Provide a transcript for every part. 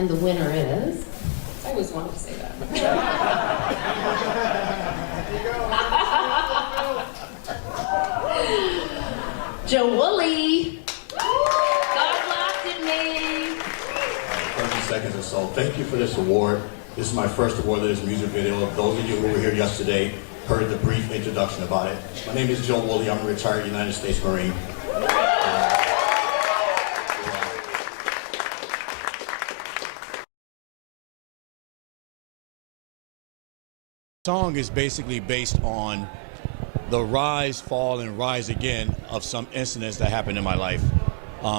And the winner is... I always wanted to say that. Joe Woolley. God laughed at me. 30 seconds or so. Thank you for this award. This is my first award of this music video. Those of you who were here yesterday heard the brief introduction about it. My name is Joe Woolley. I'm a retired United States Marine. The song is basically based on the rise, fall, and rise again of some incidents that happened in my life.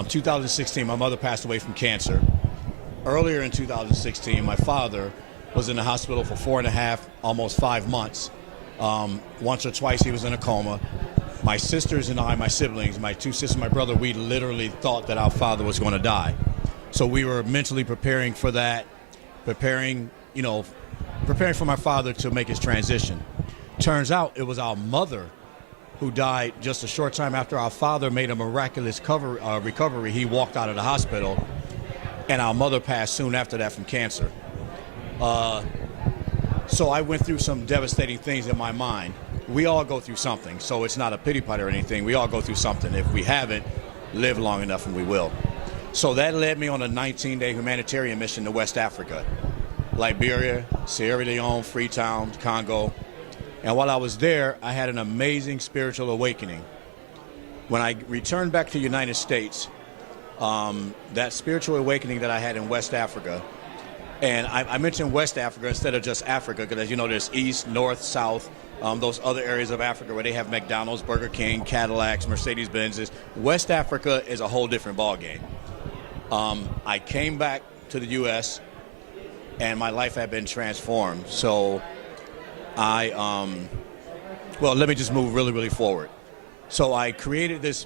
2016, my mother passed away from cancer. Earlier in 2016, my father was in the hospital for 4.5, almost 5 months. Once or twice he was in a coma. My sisters and I, my siblings, my 2 sisters, my brother, we literally thought that our father was going to die. So we were mentally preparing for that, preparing for my father to make his transition. Turns out it was our mother who died just a short time after our father made a miraculous recovery. He walked out of the hospital, and our mother passed soon after that from cancer. So I went through some devastating things in my mind. We all go through something, so it's not a pity party or anything. We all go through something. If we haven't, live long enough and we will. So that led me on a 19-day humanitarian mission to West Africa. Liberia, Sierra Leone, Freetown, Congo. And while I was there, I had an amazing spiritual awakening. When I returned back to the United States, that spiritual awakening that I had in West Africa, and I mentioned West Africa instead of just Africa, because as you know, there's East, North, South, those other areas of Africa where they have McDonald's, Burger King, Cadillacs, Mercedes-Benzes. West Africa is a whole different ballgame. I came back to the U.S., and my life had been transformed. So well, let me just move really, really forward. So I created this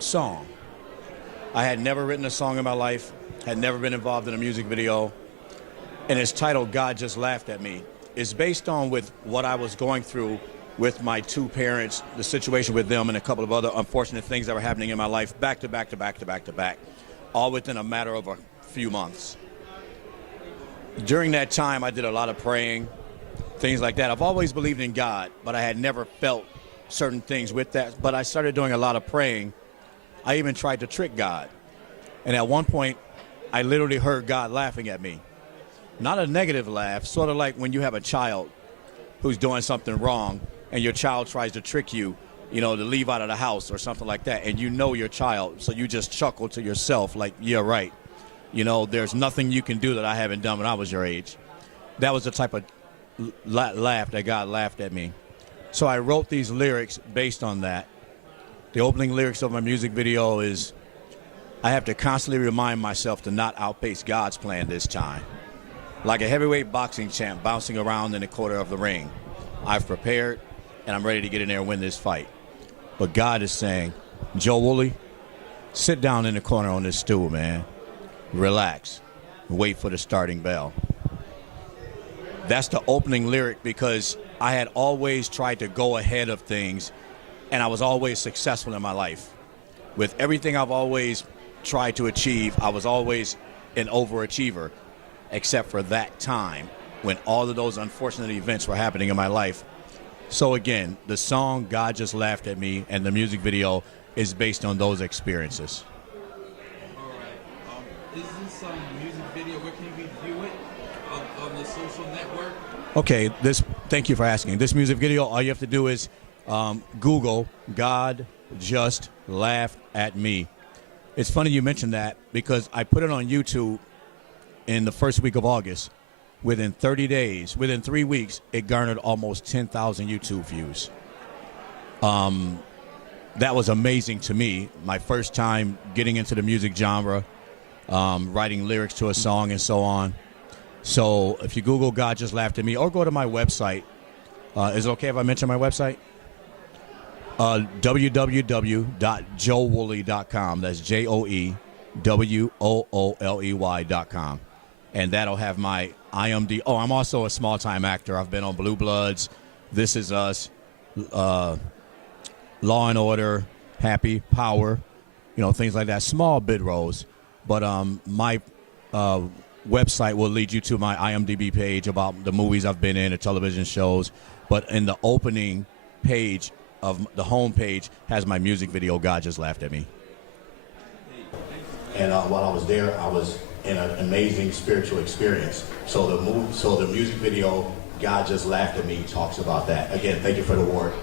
song. I had never written a song in my life, had never been involved in a music video, and it's titled God Just Laughed at Me. It's based on with what I was going through with my 2 parents, the situation with them, and a couple of other unfortunate things that were happening in my life, back to back to back to back to back, all within a matter of a few months. During that time, I did a lot of praying, things like that. I've always believed in God, but I had never felt certain things with that. But I started doing a lot of praying. I even tried to trick God. And at one point, I literally heard God laughing at me. Not a negative laugh, sort of like when you have a child who's doing something wrong and your child tries to trick you, to leave out of the house or something like that, and you know your child, so you just chuckle to yourself like, yeah, right. There's nothing you can do that I haven't done when I was your age. That was the type of laugh that God laughed at me. So I wrote these lyrics based on that. The opening lyrics of my music video is, I have to constantly remind myself to not outpace God's plan this time. Like a heavyweight boxing champ bouncing around in the corner of the ring. I've prepared, and I'm ready to get in there and win this fight. But God is saying, Joe Woolley, sit down in the corner on this stool, man. Relax. Wait for the starting bell. That's the opening lyric because I had always tried to go ahead of things, and I was always successful in my life. With everything I've always tried to achieve, I was always an overachiever, except for that time when all of those unfortunate events were happening in my life. So again, the song God Just Laughed at Me and the music video is based on those experiences. Is this music video, where can we view it on the social network? Okay, thank you for asking. This music video, all you have to do is Google God Just Laughed at Me. It's funny you mentioned that because I put it on YouTube in the first week of August. Within 30 days, within 3 weeks, it garnered almost 10,000 YouTube views. That was amazing to me. My first time getting into the music genre. Writing lyrics to a song and so on. So if you Google God Just Laughed at Me or go to my website, is it okay if I mention my website? www.joewoolley.com. That's JOEWOOLEY.com. And that'll have my IMDb. Oh, I'm also a small-time actor. I've been on Blue Bloods, This Is Us, Law and Order, Happy, Power, things like that. Small bid roles. But my website will lead you to my IMDb page about the movies I've been in, the television shows. But in the opening page of the home page has my music video, God Just Laughed at Me. And while I was there, I was in an amazing spiritual experience. So the music video, God Just Laughed at Me, talks about that. Again, thank you for the award.